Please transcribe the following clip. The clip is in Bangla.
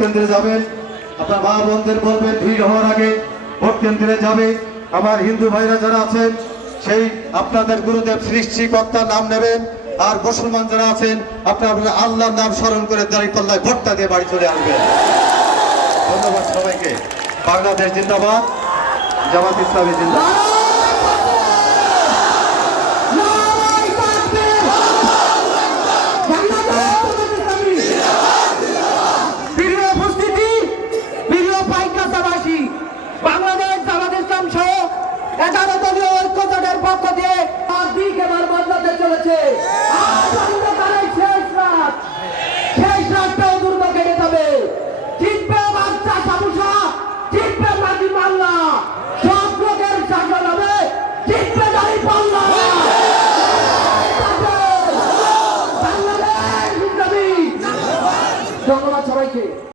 কেন্দ্রে যাবেন। আপনার মা বোনদের বলবেন ভিড় হওয়ার আগে ভোট কেন্দ্রে যাবে। আমার হিন্দু ভাইরা যারা আছেন সেই আপনাদের গুরুদেব সৃষ্টিকর্তার নাম নেবেন। আর মুসলমান যারা আছেন আপনারা আল্লাহর নাম স্মরণ করে দাঁড়িপাল্লায় ভোটটা দিয়ে বাড়ি চলে আসবেন। ধন্যবাদ সবাইকে। বাংলাদেশ জিন্দাবাদ, জামাত ইসলামী জিন্দাবাদ।